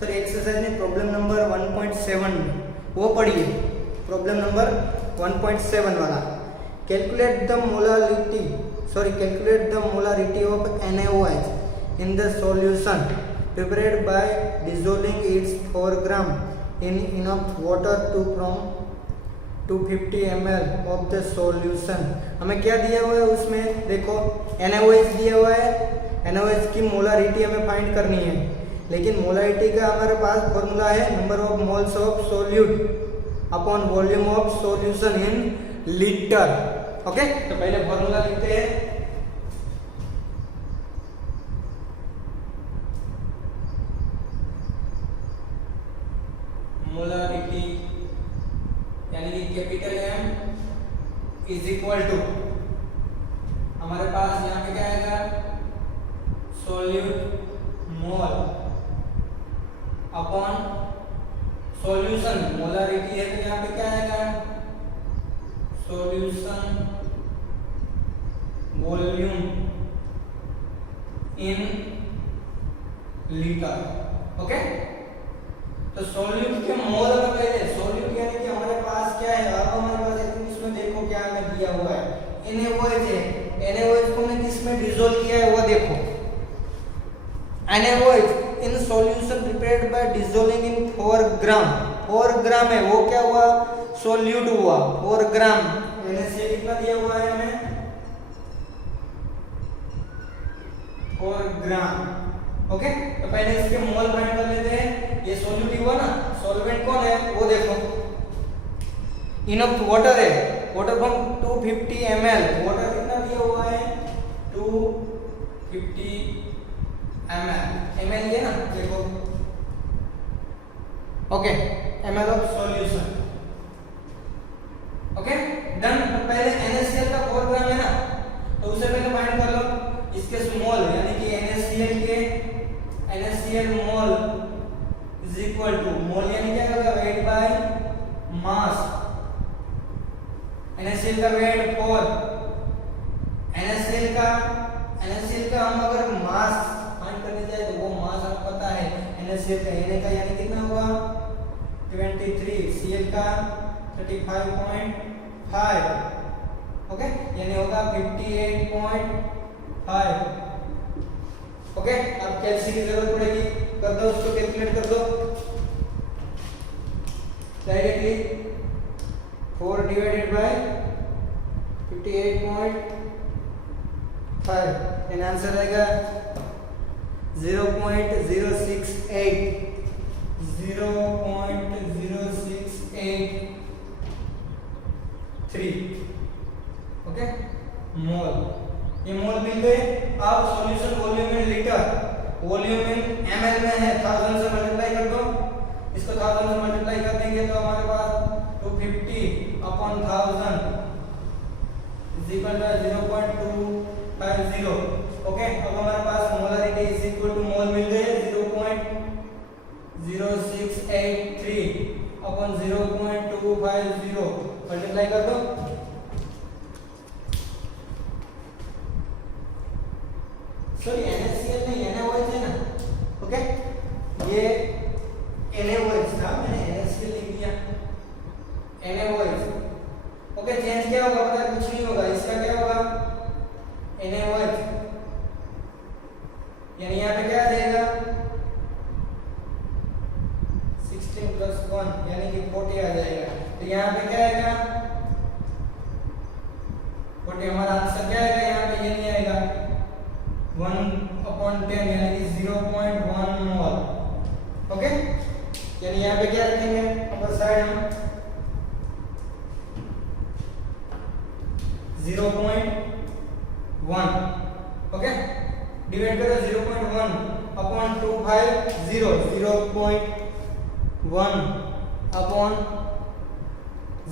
Sir exercise में problem number 1.7 वो पढ़िए, प्रॉब्लम नंबर 1.7 वाला। Calculate the molarity of NaOH in the solution prepared by dissolving it's 4 gram in enough water from 250 ml of the solution. हमें क्या दिया हुआ है उसमें, देखो NaOH दिया हुआ है, NaOH की मोलारिटी हमें फाइंड करनी है, लेकिन मोलारिटी का हमारे पास फॉर्मूला है number of moles of solute upon volume of solution in litre. Okay, तो पहले फॉर्मूला लिखते हैं। मोलारिटी यानी कि capital M is equal to, हमारे पास यहाँ पे क्या आएगा, solute mole upon solution, molarity है तो यहाँ पे क्या आएगा, solution volume in litre. Okay, तो सॉल्यूट के मोल में पहले सॉल्यूट यानी कि हमारे पास क्या है, अब हमारे पास इसमें देखो क्या हमें दिया हुआ है, NaOH है, NaOH को हमने किसमें डिसॉल्व किया है वो देखो, NaOH in solution prepared by dissolving in 4 gram, 4 gram है वो क्या हुआ, सोल्यूट हुआ 4 ग्राम। NaCl कितना दिया हुआ है हमें, 4 ग्राम। ओके, तो पहले इसके मोल फाइंड कर लेते हैं। ये सोल्यूट हुआ ना, सॉल्वेंट कौन है वो देखो, इनफ वाटर है, वाटर फ्रॉम 250 ml, वाटर कितना दिया हुआ है 250 ml ये ना देखो। Okay, ml of solution. Okay done. पहले NaCl का 4 ग्राम है ना, तो उसे पहले फाइंड कर लो, इसके मोल यानी कि NaCl mole is equal to, mole यानी क्या होगा, वेट बाय मास। NaCl का वेट 4, NaCl का हम अगर मास फाइंड करने जाए तो वो मास हमें पता है, NaCl का Na का यानी कितना होगा 23, Cl का 35.5, ओके यानी होगा 58.5। ओके, अब कैल्सी की जरूरत पड़ेगी, कर दो उसको, कैलकुलेट कर दो directly, 4 divided by 58.5 and answer आएगा 0.068 0.0683 ओके मोल। ये मोल मिल गए। अब solution volume in litre, volume in ml में है, 1000 से मल्टीप्लाई कर दो, इसको 1000 से मल्टीप्लाई कर देंगे तो हमारे पास 250 upon 1000 is equal to 0.250। Okay, अब हमारे पास molarity is equal to, mole मिल गए 0.0683 अपॉन 0.250, मल्टीप्लाई कर दो। सॉरी NaCl नहीं, NaOH है ना। ओके, ये NaOH था, मैंने NaCl लिख दिया, NaOH। ओके, चेंज क्या होगा पता है, कुछ नहीं होगा, इसका क्या होगा NaOH यानी यहाँ पे क्या आ जाएगा 16 + 1 यानी कि 40 आ जाएगा, तो यहाँ पे क्या आएगा 40। हमारा आंसर क्या आएगा, यहाँ पे ये नहीं आएगा 1/10 यानी कि 0.1 मोल। ओके, यानी यहाँ पे क्या रखेंगे अपर साइड हम 0.1। ओके, डिवाइड करो 0.1 अपॉन 250, 0.1 अपॉन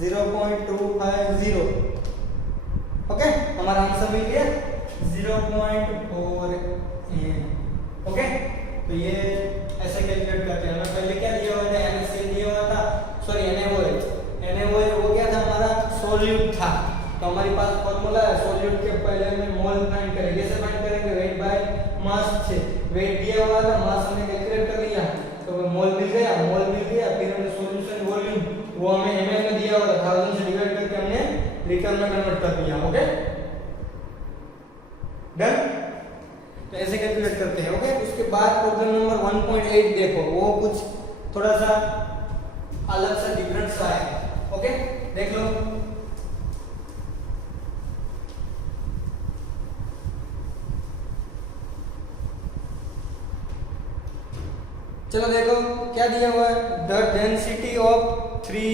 0.250। ओके, हमारा आंसर मिल गया 0.4। ओके, तो ये ऐसे कैलकुलेट करते हैं। हमें पहले क्या दिया हुआ था, NaCl दिया हुआ था, सॉरी NaOH वो क्या था हमारा, सोल्यूट था, तो हमारे पास फॉर्मूला है सोल्यूट के पहले हमें मोल फाइंड करेंगे, कैसे फाइंड करेंगे, वेट बाय मास से, वेट दिया हुआ था, मास हमने कैलकुलेट कर लिया, तो मोल वो हमें ml में दिया हुआ था, 1000 से डिवाइड करके हमने लीटर में कन्वर्ट कर दिया। Okay done. तो ऐसे कैलकुलेट करते हैं। ओके उसके बाद प्रॉब्लम नंबर 1.8 देखो, वो कुछ थोड़ा सा अलग सा डिफरेंट सा है। ओके देख लो। चलो देखो क्या दिया हुआ है, the density of 3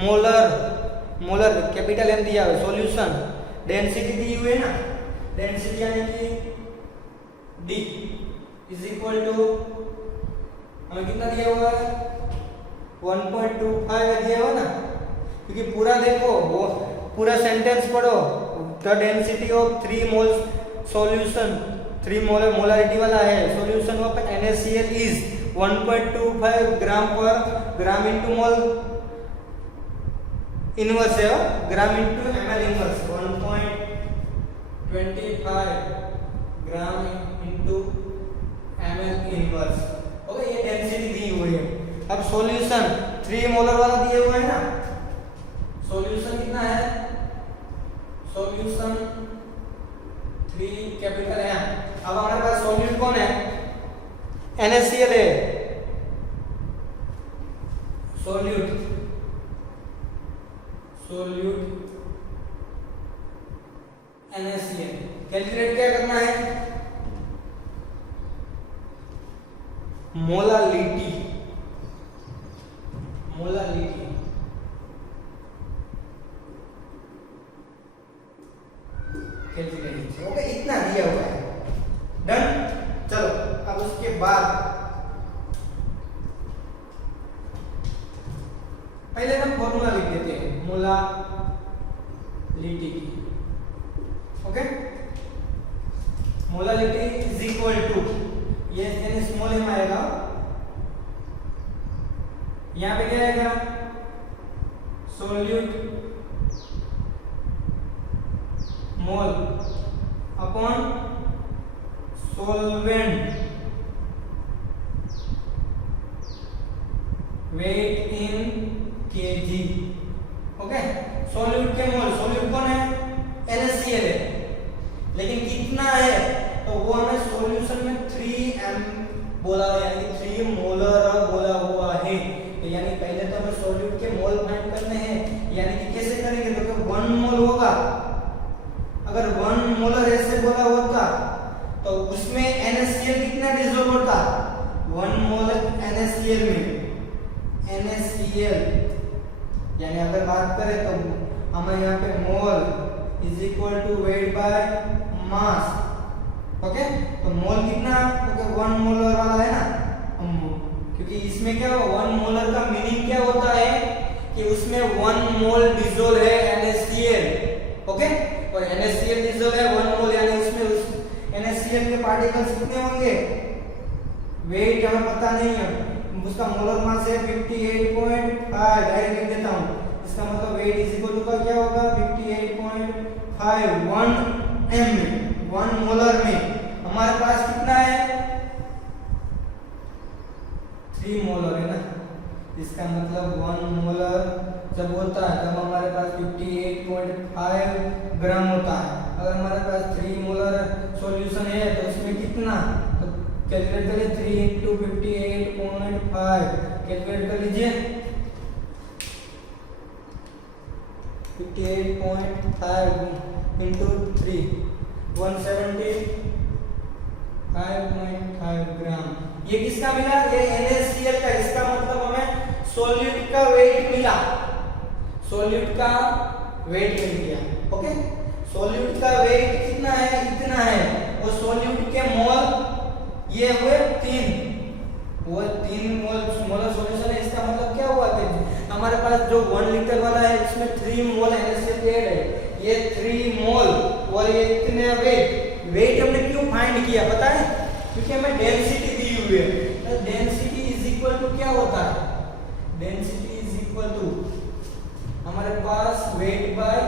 molar capital M दिया हुआ है, सॉल्यूशन डेंसिटी दी हुई है ना, डेंसिटी यानी कि D इज इक्वल टू हमें कितना दिया हुआ है 1.25 दिया हुआ ना, क्योंकि पूरा देखो वो पूरा सेंटेंस पढ़ो, the density of 3 moles solution 3 molarity वाला है, सॉल्यूशन ऑफ NaCl इज 1.25 ग्राम पर ग्राम इनटू मोल इनवर्स है, ग्राम इनटू ml इनवर्स 1.25 ग्राम इनटू ml इनवर्स। ओके ये डेंसिटी दी हुई है। अब सॉल्यूशन 3 मोलर वाला दिए हुए है ना, सॉल्यूशन कितना है, सॉल्यूशन 3 कैपिटल है। अब हमारे पास सॉल्यूट कौन है, NaCl है, सॉल्यूट NaCl। कैलकुलेट क्या करना है, मोलालिटी कैलकुलेट। ओके इतना दिया हुआ है। डन। चलो अब उसके बाद पहले हम फॉर्मूला लिख देते हैं मोलालिटी की। Okay molality is equal to, ये n स्मॉल m आएगा, यहां पे क्या आएगा solute mole upon solvent weight in kg। Okay solute के मोल, सॉल्यूट कौन है NaCl है, लेकिन कितना है तो वो हमें सॉल्यूशन में 3m बोला हुआ है, यानी 3 मोलर बोला हुआ है। तो यानी पहले तो हमें सॉल्यूट के मोल फाइंड करने हैं, यानी कि कैसे करेंगे, तो 1 मोल होगा, अगर 1 मोलर ऐसे बोला होता तो उसमें NaCl कितना डिसॉल्व होता, 1 मोलर NaCl में NaCl, यानी अगर बात करें तो हमें यहाँ पे mole is equal to weight by mass. Okay तो मोल कितना, क्योंकि 1 मोलर वाला है ना, क्योंकि इसमें क्या हो 1 मोलर का मीनिंग क्या होता है कि उसमें 1 मोल डिसॉल्व है NaCl। ओके और NaCl डिसॉल्व है 1 मोल, यानी उसमें उस NaCl के पार्टिकल्स कितने होंगे, वेट हमें पता नहीं है, उसका मोलर मास है 58.5, डायरेक्ट लिख देता हूं, इसका मतलब वेट इज इक्वल टू क्या होगा 58.5 1 m 1 मोलर में हमारे पास कितना है 3 मोलर है ना, इसका मतलब 1 मोलर जब होता है तब हमारे पास 58.5 ग्राम होता है। अगर हमारे पास 3 मोलर सॉल्यूशन है तो उसमें कितना, तो कैलकुलेट करिए 3 into 58.5, कैलकुलेट कर लीजिए 58.5 into 3 175.5 ग्राम। ये किसका मिला, ये NaCl का, इसका मतलब हमें सॉल्यूट का वेट मिला, सॉल्यूट का वेट मिल गया। ओके सॉल्यूट का वेट कितना है, इतना है, और सॉल्यूट के मोल ये हुए 3, वो 3 मोलर सॉल्यूशन है, इसका मतलब क्या हुआ कि हमारे पास जो 1 लीटर वाला है उसमें 3 मोल NaCl ऐड है, ये 3 मोल और ये इतने वेट हमने क्यों फाइंड किया पता है, क्योंकि हमें डेंसिटी दी हुई है। डेंसिटी इज इक्वल टू क्या होता है, डेंसिटी इज इक्वल टू हमारे पास वेट बाय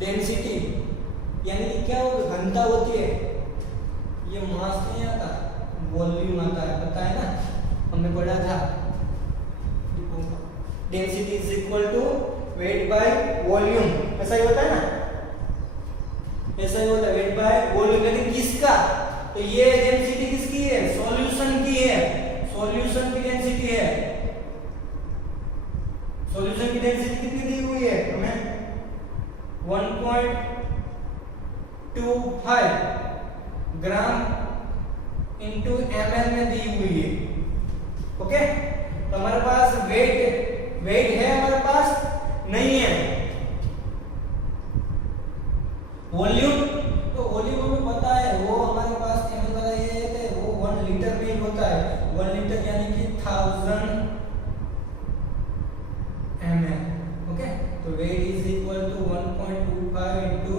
डेंसिटी, यानी कि क्या होगा घनता होती है, ये मास नहीं आता वॉल्यूम आता है, पता है ना, हमने पढ़ा था। Density is equal to weight by volume, ऐसा ही होता है ना, ऐसा ही होता है, वेट बाय वॉल्यूम। लेकिन किसका? तो ये डेंसिटी किसकी है? सॉल्यूशन की है, सॉल्यूशन की डेंसिटी है। सॉल्यूशन की डेंसिटी कितनी दी हुई है हमें? 1.25 ग्राम इंटू ml में दी हुई है। ओके, तो हमारे पास वेट है, हमारे पास नहीं है। वॉल्यूम, तो वॉल्यूम हमें पता है, वो हमारे पास ml वाला ये है, वो 1 लीटर में ही होता है। 1 लीटर यानी कि 1000 ml। ओके, तो weight is equal to 1.25 into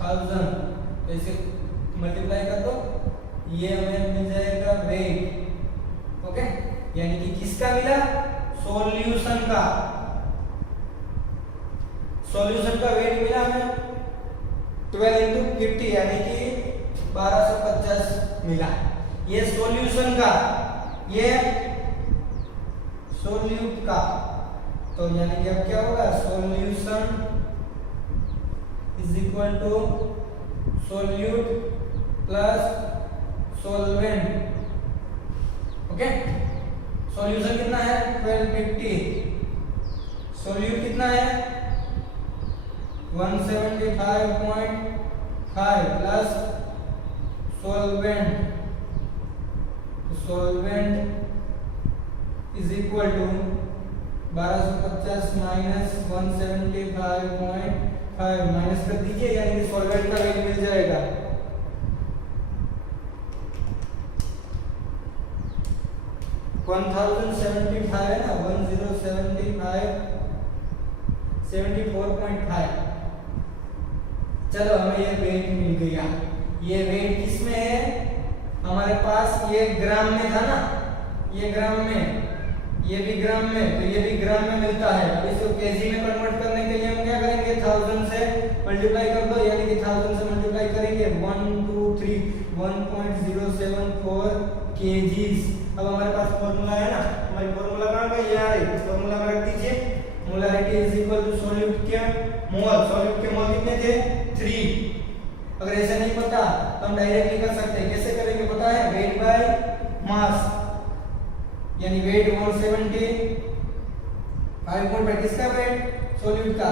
1000, तो इसे मल्टीप्लाई कर दो, ये हमें मिल जाएगा वेट। ओके, यानी कि किसका मिला? सॉल्यूशन का, सॉल्यूशन का वेट मिला हमें 12 इंटू 50 यानी कि 1250 मिला। ये सॉल्यूशन का, ये सॉल्यूट का, तो यानी कि अब क्या होगा? Solution is equal to solute plus solvent. Okay, solution कितना है? 1250, सॉल्यूट कितना है? 175.5 plus solvent, solvent is equal to 1250 minus 175.5 minus कर दीजिए, यानी कि सॉल्वेंट का वेट मिल जाएगा 1075 है ना, 1075.74.5। चलो हमें ये वेट मिल गया। ये वेट किसमें है? हमारे पास ये ग्राम में था ना, ये ग्राम में, ये भी ग्राम में, तो ये भी ग्राम में मिलता है। अब इसको केजी में कन्वर्ट करने के लिए हम क्या करेंगे? 1000 से मल्टीप्लाई कर दो, यानी कि 1000 से मल्टीप्लाई करेंगे 1 2 3 1.074 kgs। अब हमारे पास फॉर्मूला है ना, हमारी फॉर्मूला कहां गई? यार इस फॉर्मूला में रख दीजिए। Molarity is equal to solute के मोल, सॉल्यूट के मोल कितने थे? 3। अगर ऐसा नहीं पता तो हम डायरेक्टली कर सकते हैं। कैसे करेंगे पता है? वेट बाय मास, यानी वेट 175 किसका वेट? सॉल्यूट का,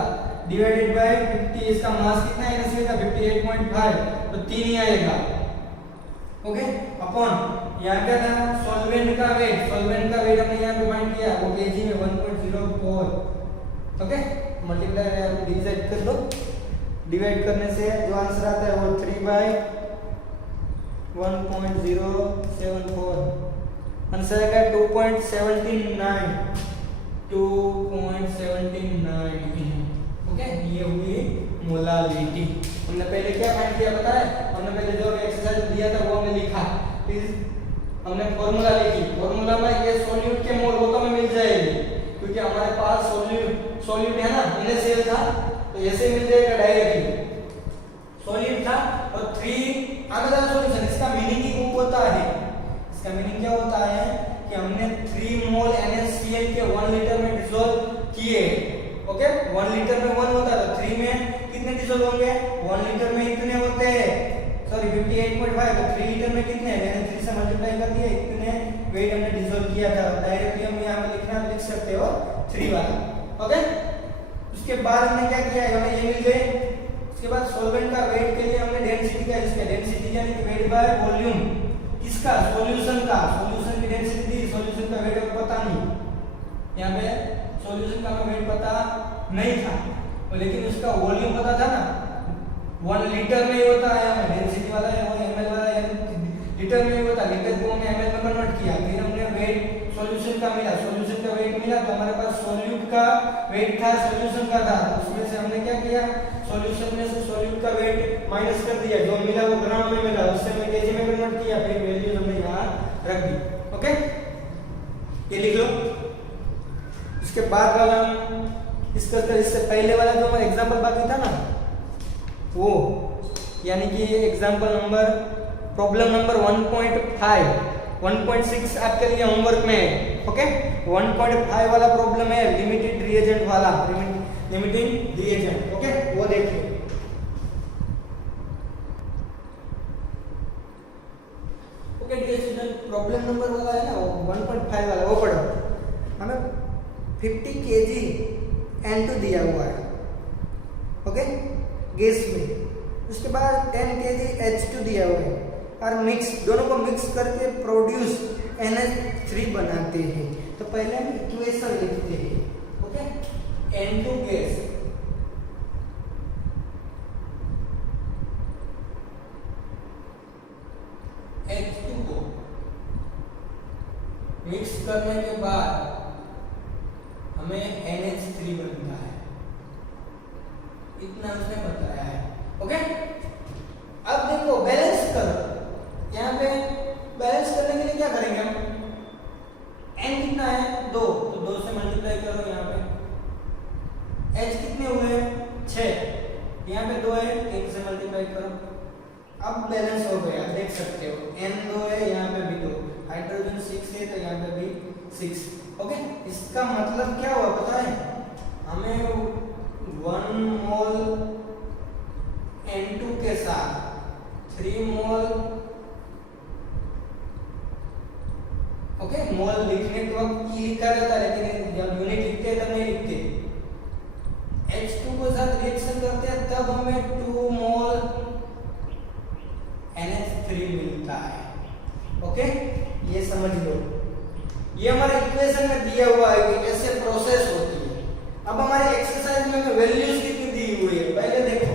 डिवाइडेड बाय 50, इसका मास कितना है? NaCl का 58.5, तो 3 ही आएगा। ओके, अपॉन यहाँ क्या था? सॉल्वेंट का वेट, सॉल्वेंट का वेट हमने यहाँ पे फाइंड किया, वो केजी में 1.04। ओके, मल्टीप्लाई डिवाइड कर दो, डिवाइड करने से जो आंसर आता है वो 3/1.074 आंसर आएगा 2.79। ओके, ये हुई मोलारिटी। हमने पहले क्या फाइंड किया पता है? हमने पहले जो एक्सरसाइज दिया था वो हमने लिखा, फिर हमने फॉर्मूला लिखी। फॉर्मूला में ये सॉल्यूट के मोल वो तो हमें मिल जाएगी, क्योंकि हमारे पास सॉल्यूट है ना, NaCl था, तो ऐसे मिल जाएगा डायरेक्टली। सॉल्यूट था और 3 आगे वाला सॉल्यूशन, इसका मीनिंग ही वो होता है, इसका मीनिंग क्या होता है कि हमने 3 मोल NaCl के 1 लीटर में डिसॉल्व किए। ओके, 1 लीटर में 1 होता है, तो 3 में कितने डिसॉल्व होंगे? 1 लीटर में इतने होते हैं, सॉरी 58.5, तो 3 लीटर में कितने? मैंने 3 से मल्टीप्लाई कर दिया, इतने वेट हमने डिसॉल्व किया था। डायरेक्टली हम यहां पे लिख सकते हो 3 वाला। ओके, उसके बाद हमने क्या किया? हमें ये मिल गए। उसके बाद सॉल्वेंट का वेट के लिए हमने डेंसिटी का, इसका डेंसिटी यानी कि वेट बाय वॉल्यूम, किसका? सॉल्यूशन का, सॉल्यूशन की डेंसिटी दी, सॉल्यूशन का वेट हमें पता नहीं, यहां पे सॉल्यूशन का हमें वेट पता नहीं था, लेकिन उसका वॉल्यूम पता था ना, 1 लीटर में ही होता है। हमें डेंसिटी वाला है वो ml वाला है, लीटर में ही होता, लीटर को हमने ml में कन्वर्ट किया, फिर हमने वेट सॉल्यूशन का मिला, सॉल्यूशन का वेट मिला, तो हमारे पास सॉल्यूट का वेट था, सॉल्यूशन का था, तो उसमें से हमने क्या किया? सॉल्यूशन में से सॉल्यूट का वेट माइनस कर दिया, जो मिला वो ग्राम में मिला, उससे हमने केजी में कन्वर्ट किया, फिर वैल्यू हमने यहां रख दी। ओके, ये लिख लो। इसके बाद वाला इससे पहले वाला जो हमारा एग्जांपल बाकी था ना, वो यानी कि एग्जांपल नंबर प्रॉब्लम नंबर 1.5 1.6 आपके लिए होमवर्क में है। ओके 1.5 वाला प्रॉब्लम है लिमिटेड रिएजेंट वाला, लिमिटिंग रिएजेंट। ओके वो देखिए। Okay dear student problem number वाला है ना 1.5 वाला वो पढ़ो। हमें 50 kg N2 दिया हुआ है ओके गैस में, उसके बाद 10 kg H2 दिया हुआ है और मिक्स दोनों को मिक्स करके प्रोड्यूस NH3 बनाते हैं। तो पहले हम इक्वेशन लिखते हैं ओके N2 गैस H2 को मिक्स करने के बाद हमें NH3 बनता है, इतना उसने बताया है। ओके अब देखो बैलेंस करो, यहाँ पे बैलेंस करने के लिए क्या करेंगे हम, n कितना है 2 तो 2 से मल्टीप्लाई करो, यहाँ पे h कितने हुए 6, यहाँ पे 2 है 3 से मल्टीप्लाई करो। अब बैलेंस हो गया, देख सकते हो n 2 है, यहाँ पे भी 2, हाइड्रोजन 6 है तो यहाँ पे भी 6। ओके इसका मतलब क्या हुआ पता है, हमें 1 मोल N2 के साथ 3 मोल ओके मोल लिखने के वक्त की लिखा जाता है, लेकिन जब यूनिट लिखते हैं तब नहीं लिखते। H2 के साथ रिएक्शन करते हैं तब हमें 2 मोल NH3 मिलता है। ओके ये समझ लो, ये हमारे इक्वेशन में दिया हुआ है कि ऐसे प्रोसेस होती है। अब हमारे एक्सरसाइज में वैल्यूज कितनी दी हुई है पहले देखो,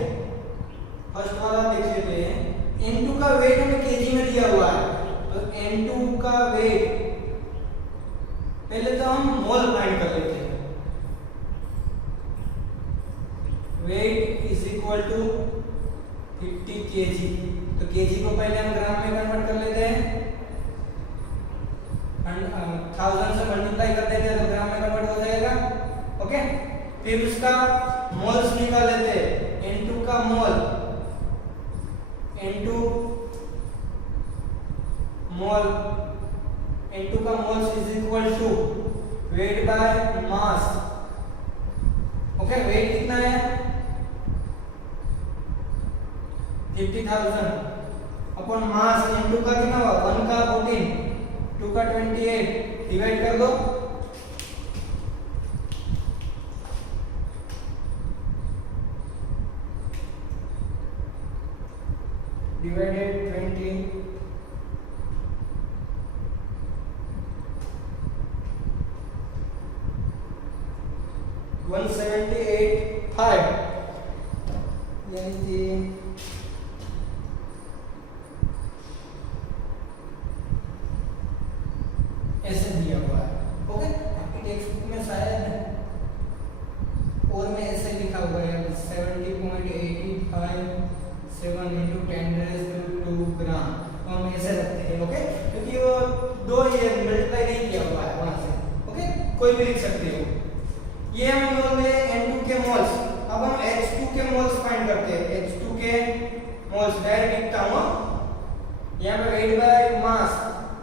फर्स्ट वाला देख लेते हैं। N2 का वेट हमें केजी में दिया हुआ है, तो N2 का वेट पहले तो हम मोल फाइंड कर लेते हैं। Weight is equal to 50 kg, तो kg को पहले हम ग्राम में कन्वर्ट कर लेते हैं, 1000 से मल्टीप्लाई कर देते हैं तो ग्राम में कन्वर्ट हो जाएगा। ओके फिर उसका मोल्स निकाल लेते हैं, N2 का मोल N2 का moles is equal to weight by mass. Okay weight कितना है 50,000 अपन मास N2 का कितना हुआ 1 का 14 2 का 28 डिवाइड कर दो, डिवाइडेड 20 178.5 यानी कि ऐसे दिया हुआ है। ओके आपकी टेक्स्ट बुक में शायद और में ऐसे लिखा हुआ है 70.85 7 into 10⁻²2 ग्राम, तो हम ऐसे रखते हैं। ओके क्योंकि वो दो ये मल्टीप्लाई नहीं किया हुआ है वहां से। ओके कोई भी लिख सकते हो। ये हम लोग N2 के मोल्स, अब हम H2 के मोल्स फाइंड करते हैं। H2 के मोल्स डायरेक्ट लिखता हूं, यहाँ पे वेट बाय मास,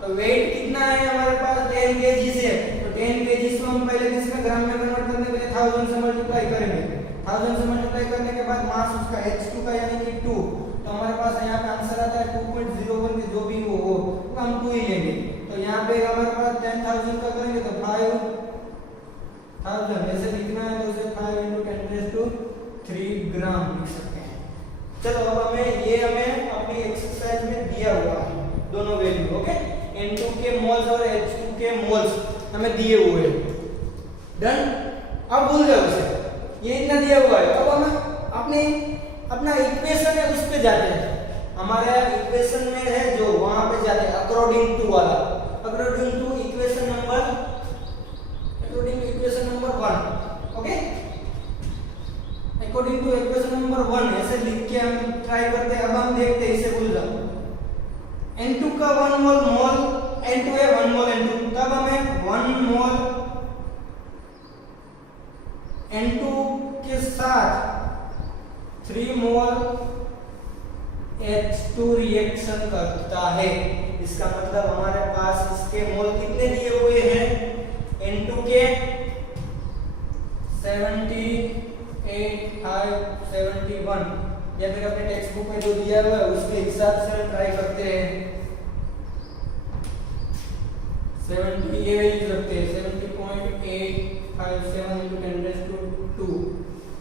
तो वेट कितना है हमारे पास 10 kg से, तो 10 kg को हम पहले किसमें ग्राम में कन्वर्ट करने के लिए 1000 से मल्टीप्लाई करेंगे। 1000 से मल्टीप्लाई करने के बाद मास उसका H2 का यानी कि 2, तो हमारे पास यहाँ पे आंसर आता है 2.01, जो भी हो तो हम 2 ही लेंगे। तो यहाँ पे हमारे पास 10,000 का करेंगे तो 5,000 ऐसे लिखना है, तो उसे 5 into 10⁻³ ग्राम लिख सकते हैं। चलो अब हमें अपनी एक्सरसाइज में दिया हुआ है दोनों वैल्यू। ओके N2 के मोल्स और H2 के मोल्स हमें दिए हुए हैं। डन, अब भूल जाओ उसे, ये इतना दिया हुआ है। अब हम अपना इक्वेशन है उस पे जाते हैं। हमारे इक्वेशन में है जो वहां पे जाते हैं अकॉर्डिंग टू वाला, according to equation number 1। Okay according to equation number 1 ऐसे लिख के हम ट्राई करते हैं। अब हम देखते हैं, इसे भूल जाओ। N2 का 1 मोल N2 है 1 मोल N2, तब हमें 1 मोल N2 के साथ 3 मोल H2 रिएक्शन करता है। इसका मतलब हमारे पास इसके मोल कितने दिए हुए हैं, N2 के 78,571, या फिर अपने टेक्स्ट बुक में जो दिया हुआ है उसके हिसाब से हम ट्राई करते हैं। 70 ये वैल्यू रखते हैं 70.857 into 10⁻²2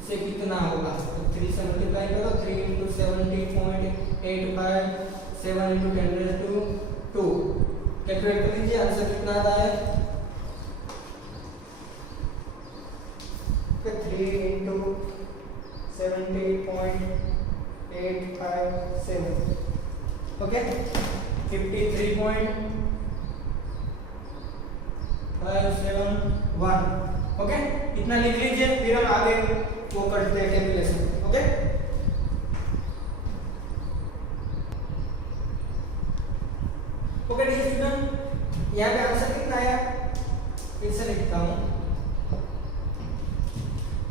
से कितना होगा, तो 3 से मल्टीप्लाई करो, 3 into 70.857 into 10⁻²2 कैलकुलेट कर लीजिए, आंसर कितना आता है, 3 into 70.857 ओके 53.571 ओके, इतना लिख लीजिए, फिर हम आगे वो करते हैं calculation. Okay okay dear student, यहाँ पे आंसर कितना आया, फिर से लिखता हूँ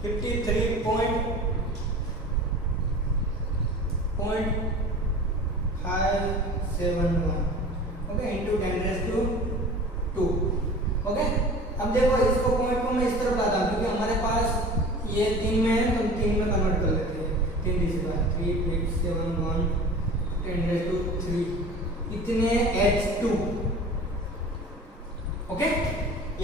53.571 ओके इंटू 10⁻²2 ओके। अब देखो इसको पॉइंट को मैं इस तरफ लाता हूँ क्योंकि हमारे पास ये 3 में है तो 3 में कन्वर्ट कर लेते हैं, 3 3 3.871 10⁻³ इतने H2 ओके।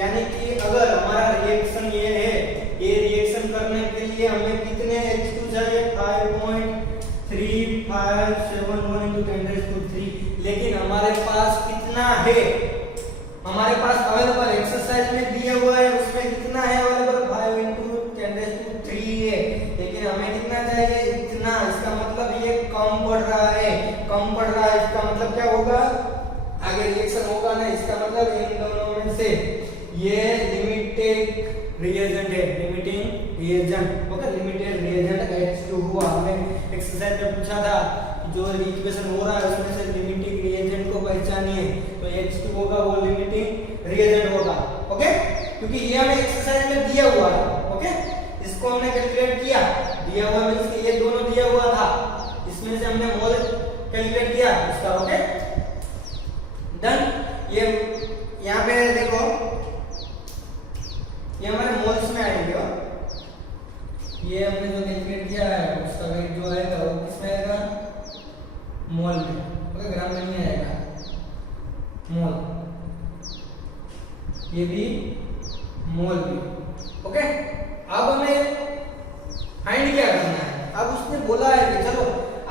यानी कि अगर हमारा रिएक्शन ये है, ये रिएक्शन करने के लिए हमें कितने H2 चाहिए, 5.3571 into 10⁻³, लेकिन हमारे पास कितना है, हमारे पास अवेलेबल एक्सरसाइज में दिया हुआ है उसमें कितना है अवेलेबल, 5 into 10⁻³ है, लेकिन हमें कितना चाहिए, इतना। इसका मतलब ये कम पड़ रहा है, कम पड़ रहा है, इसका मतलब क्या होगा, आगे रिएक्शन होगा ना, इसका मतलब इन दोनों में से ये लिमिटेड रिएजेंट है, limiting reagent okay, limited reagent H2 हुआ। हमें एक्सरसाइज में पूछा था जो इक्वेशन हो रहा है उसमें से लिमिटिंग रिएजेंट को पहचानिए, तो H2 होगा वो लिमिटिंग रिएजेंट होगा ओके, क्योंकि ये हमें एक्सरसाइज में दिया हुआ है ओके। इसको हमने कैलकुलेट किया, दिया हुआ मींस कि ये दोनों दिया हुआ था, इसमें से हमने मोल कैलकुलेट किया इसका ओके डन। ये यहाँ पे देखो ये हमारे मोल्स में आएंगे, ये हमने जो कैलकुलेट किया है उसका वेट जो आएगा वो किसमें आएगा, मोल में ओके, ग्राम में नहीं आएगा, मोल, ये भी मोल में ओके। अब हमें फाइंड क्या करना है, अब उसने बोला है कि चलो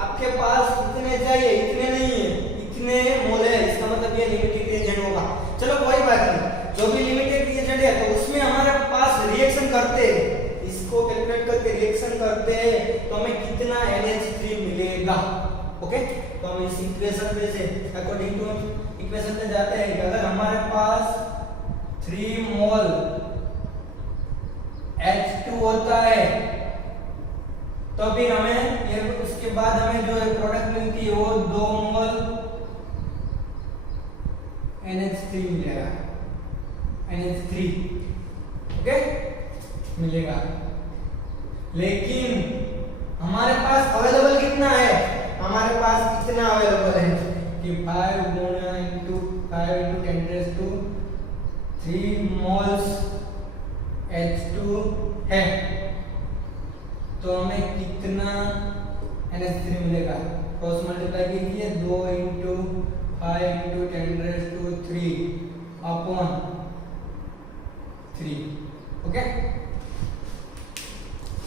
आपके पास कितने चाहिए, इतने नहीं है, इतने मोल है, इसका मतलब ये लिमिटेड रिएजेंट होगा। चलो कोई बात नहीं, जो भी लिमिटेड रिएजेंट है तो उसमें हमारे पास रिएक्शन करते हैं, इसको कैलकुलेट करके रिएक्शन करते हैं तो हमें कितना NH3 मिलेगा ओके। तो हम इस इक्वेशन में से अकॉर्डिंग टू इक्वेशन में जाते हैं कि अगर हमारे पास 3 मोल H2 होता है तो फिर हमें ये उसके बाद हमें जो प्रोडक्ट मिलती है वो 2 मोल NH3 मिलेगा, NH3 ओके मिलेगा। लेकिन हमारे पास अवेलेबल कितना है, हमारे पास कितना अवेलेबल है कि 5 into 10⁻³ मोल्स H2 है, तो हमें कितना NH3 मिलेगा, क्रॉस मल्टीप्लाई कीजिए, 2 into 5 into 10⁻³ upon 3 okay.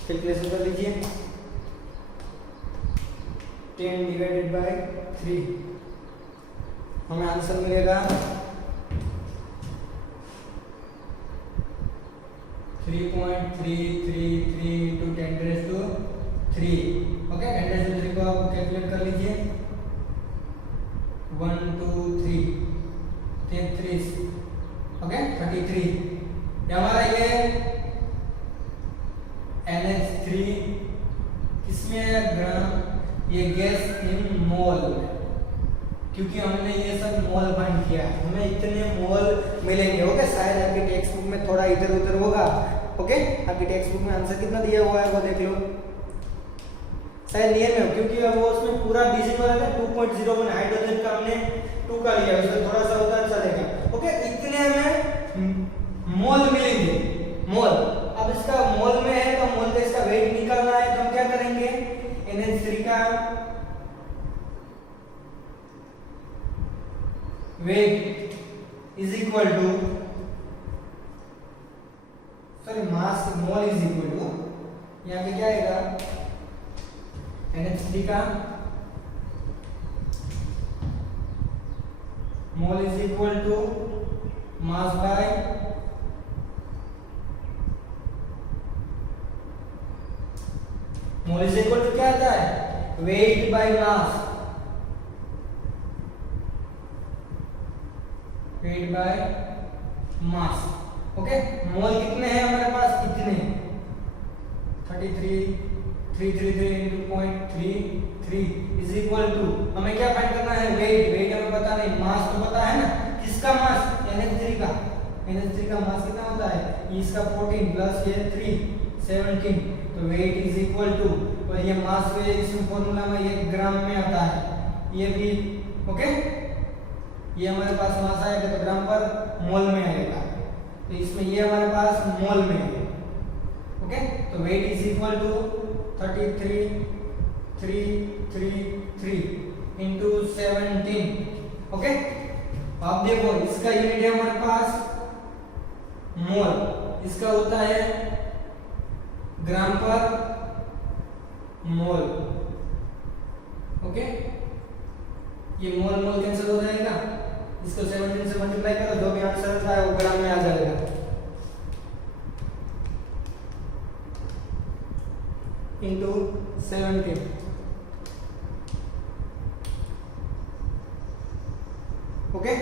Calculation कर लीजिए, 10 डिवाइडेड बाय 3 हमें आंसर मिलेगा 3.333 into 10⁻³ ओके। 10⁻³ को आप कैलकुलेट कर लीजिए, 1 2 3 33 ओके 33। हमारा ये NH3 किसमें है, ग्राम, ये गैस इन मोल, क्योंकि हमने ये सब मोल फाइंड किया, हमें इतने मोल मिलेंगे ओके। शायद आपके टेक्स्ट बुक में थोड़ा इधर उधर होगा ओके, आपकी टेक्स्ट बुक में आंसर कितना दिया हुआ है वो देख लो, शायद नियर में हो, क्योंकि अब वो उसमें पूरा डिजिट वाला था 2.01 हाइड्रोजन का हमने 2 का लिया, उसमें थोड़ा सा होता चलेगा। ओके, इतने हमें मोल मिलेंगे, मोल। अब इसका मोल में है तो मोल का इसका वेट निकालना है, तो हम क्या करेंगे, NH3 का weight is equal to, sorry mass, mole is equal to, यहाँ पे क्या आएगा, NH3 का mole is equal to mass by mole is equal to क्या आता है, weight by mass, weight by mass. Okay, mole कितने हैं हमारे पास, इतने 33 into 0.33 इज इक्वल टू, हमें क्या फाइंड करना है, वेट। वेट हमें पता नहीं, मास तो पता है ना, किसका मास, NH3 का। NH3 का मास कितना होता है, इसका 14 प्लस ये 3 17, तो वेट इज इक्वल टू, और ये मास के इस फॉर्मूला में ये ग्राम में आता है, ये भी। ओके, ये हमारे पास मास आएगा तो ग्राम पर मोल में आएगा, तो इसमें ये हमारे पास मोल में है। ओके, तो weight is equal to 33,333 into 17। Okay, अब देखो इसका यूनिट है हमारे पास मोल, इसका होता है ग्राम पर मोल। ओके, ये मोल मोल कैंसिल हो जाएगा, इसको 17 से मल्टीप्लाई करो, जो भी आंसर आता है वो ग्राम में आ जाएगा। into 17। ओके,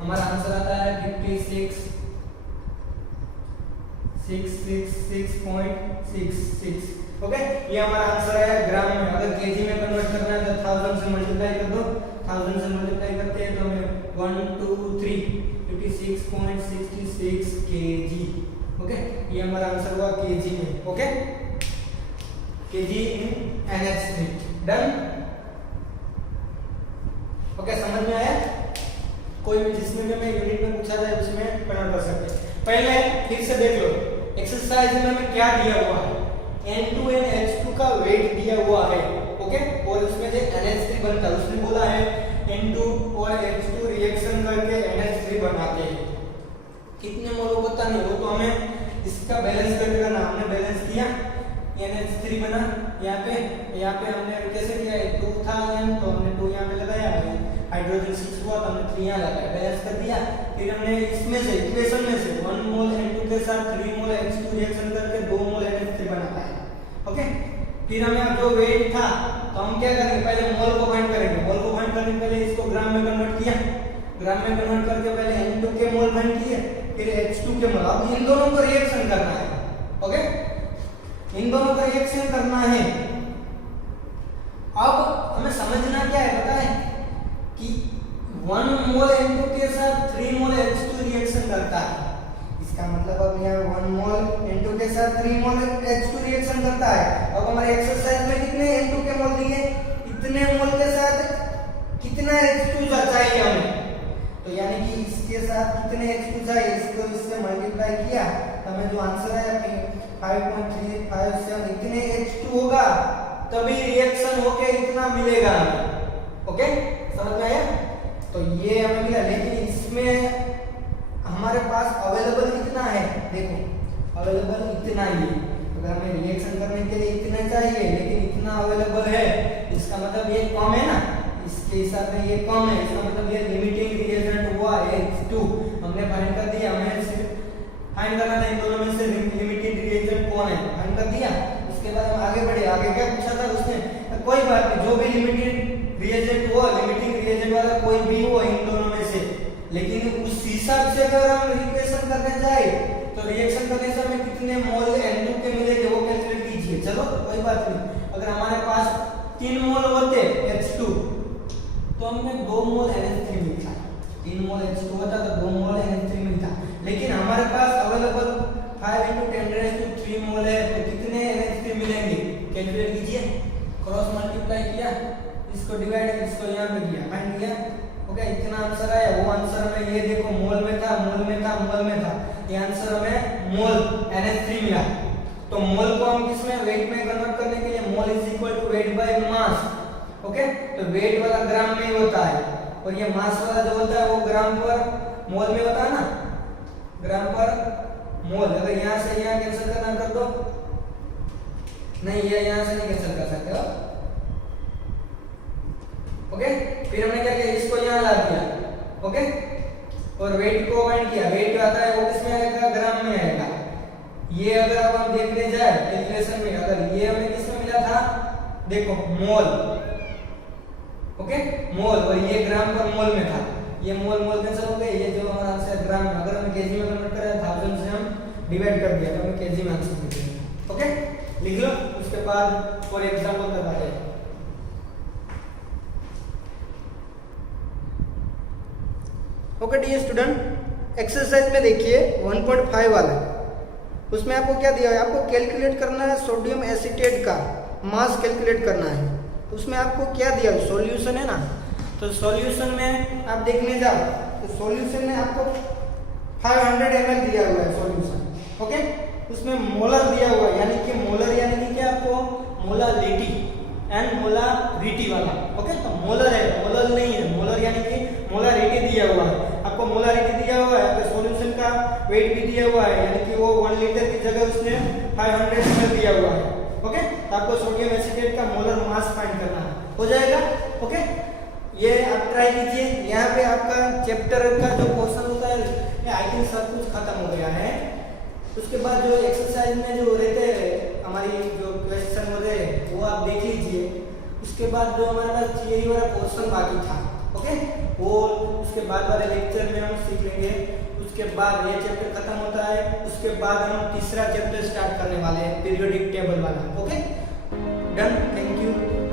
हमारा आंसर आता है 56,666.66। ओके, ये हमारा आंसर है ग्राम में। अगर केजी में कन्वर्ट करना है तो 1000 से मल्टीप्लाई कर दो, 1000 से मल्टीप्लाई करते हैं तो हमें 1 2 3 56.66 केजी। ओके, ये हमारा आंसर हुआ केजी में। ओके, केजी इन NH3। डन। ओके, समझ में आया? कोई भी जिसमें भी हमें यूनिट में पूछा जाए उसमें कन्वर्ट कर सकते हैं। पहले फिर से देख लो, एक्सरसाइज में हमें क्या दिया हुआ है, N2NH2 का वेट दिया हुआ है। ओके, और उसमें जो NH3 बनता है उसने बोला है N2 और H2 रिएक्शन करके NH3 बनाते हैं। कितने मोल पता नहीं, वो तो हमें इसका बैलेंस करके करना, हमने बैलेंस किया, NH3 बना, यहाँ पे हमने कैसे किया है, 2 था N, तो हमने 2 यहाँ पे लगाया, हाइड्रोजन 6 हुआ तो हमने 3 यहाँ लगाया, बैलेंस कर दिया। फिर हमने इसमें से इक्वेशन में से 1 मोल N2 के साथ 3 मोल H2 रिएक्शन करके 2 मोल NH3 बनाता है। ओके, फिर हमें अब जो वेट था तो हम क्या करेंगे, पहले मोल को फाइंड करेंगे। मोल को फाइंड करने के पहले इसको ग्राम में कन्वर्ट किया, ग्राम में कन्वर्ट करके पहले N2 के मोल फाइंड किए, फिर H2 के मोल। अब इन दोनों को रिएक्शन करना है। ओके, इन दोनों का रिएक्शन करना है। अब हमें समझना क्या है पता है कि 1 मोल N2 के साथ 3 मोल H2 रिएक्शन करता है। इसका मतलब अब यहाँ 1 मोल N2 के साथ 3 मोल H2 रिएक्शन करता है। अब हमारे एक्सरसाइज में कितने N2 के मोल दिए, इतने मोल के साथ कितना H2 चाहिए हमें, तो यानी कि इसके साथ कितने H2 चाहिए, इसको इससे मल्टीप्लाई किया तो हमें जो आंसर आया 5.357 इतने H2 होगा, तभी रिएक्शन होके इतना मिलेगा हमें। ओके, समझ में आया? तो ये हमें मिला, लेकिन इसमें हमारे पास अवेलेबल कितना है, देखो अवेलेबल इतना ही। अगर हमें रिएक्शन करने के लिए इतना चाहिए लेकिन इतना अवेलेबल है, इसका मतलब ये कम है ना, इसके हिसाब में ये कम है, इसका मतलब ये लिमिटिंग रिएजेंट हुआ H2। हमने फाइंड कर दिया, हमें सिर्फ फाइंड करना था इन दोनों में से लिमिटिंग रिएजेंट कौन है, फाइंड कर दिया। उसके बाद हम आगे बढ़े, आगे क्या पूछा था उसने, कोई बात नहीं, जो भी लिमिटेड रिएजेंट हो, लिमिटिंग रिएजेंट वाला कोई भी हो इन दोनों में से, लेकिन उस हिसाब से अगर हम रिएक्शन करने जाए तो रिएक्शन करने से हमें कितने मोल N2 के मिलेंगे वो कैलकुलेट कीजिए। चलो कोई बात नहीं, अगर हमारे पास 3 मोल होते H2 तो हमें 2 मोल NH3 मिलता, 3 मोल H2 होता तो 2 मोल NH3 मिलता, लेकिन हमारे पास अवेलेबल 5 × 10⁻³ मोल है, तो कितने NH3 मिलेंगे कैलकुलेट कीजिए। क्रॉस मल्टीप्लाई किया, इसको डिवाइड इसको यहाँ पे किया, फाइंड किया। ओके, इतना आंसर आया। वो आंसर में ये देखो मोल में था, मोल में था, मोल में था। ये आंसर हमें मोल NH3 मिला। तो मोल को हम किसमें, वेट में कन्वर्ट करने के लिए mole is equal to weight by mass. Okay, तो वेट वाला ग्राम में ही होता है और ये मास वाला जो होता है वो ग्राम पर मोल में होता है ना, ग्राम पर मोल। अगर यहाँ से यहाँ कैंसिल करना कर दो, नहीं ये यहाँ से नहीं कैंसिल कर सकते हो। ओके, फिर हमने क्या किया, इसको यहाँ ला दिया। ओके, और वेट को फाइंड किया। वेट आता है वो किसमें आएगा, ग्राम में आएगा। ये अगर अब हम देखने जाए कैलकुलेशन में, अगर ये हमें किसमें मिला था, देखो मोल। ओके, मोल, और ये ग्राम पर मोल में था। ये मोल मोल कैंसिल हो गए, ये जो हमारा आंसर ग्राम में, अगर हमें केजी में कन्वर्ट करें 1000 से हम डिवाइड कर दिया तो हमें केजी में आंसर मिल जाएगा। ओके, लिख लो। उसके बाद फॉर एग्जांपल करवाते हैं। ओके डियर स्टूडेंट, एक्सरसाइज में देखिए 1.5 वाला, उसमें आपको क्या दिया है, आपको कैलकुलेट करना है सोडियम एसीटेट का मास कैलकुलेट करना है। तो उसमें आपको क्या दिया है, सॉल्यूशन है ना। तो सॉल्यूशन में आप देखने जाओ तो सॉल्यूशन में आपको 500 ml दिया हुआ है सॉल्यूशन। ओके, उसमें मोलर दिया हुआ है, यानी कि मोलर यानी कि क्या, आपको मोलालिटी एंड मोलारिटी वाला। ओके, तो मोलर है, मोलर नहीं है, मोलर यानी कि मोलारिटी दिया हुआ है। आपको मोलारिटी दिया हुआ है, आपके सॉल्यूशन का वेट भी दिया हुआ है, यानी कि वो 1 लीटर की जगह उसने 500 ml दिया हुआ है। ओके, तो आपको सोडियम एसीटेट का मोलर मास फाइंड करना है, हो जाएगा। ओके, ये आप ट्राई कीजिए। यहाँ पे आपका चैप्टर का जो क्वेश्चन होता है आई थिंक सब कुछ खत्म हो गया है। उसके बाद जो एक्सरसाइज में जो रहते हैं हमारी जो क्वेश्चन होते हैं वो आप देख लीजिए। उसके बाद जो हमारे पास थियरी वाला क्वेश्चन बाकी था, ओके, वो उसके बाद वाले लेक्चर में हम सीख लेंगे। उसके बाद ये चैप्टर खत्म होता है, उसके बाद हम तीसरा चैप्टर स्टार्ट करने वाले हैं, पीरियोडिक टेबल वाला। Okay, done, thank you.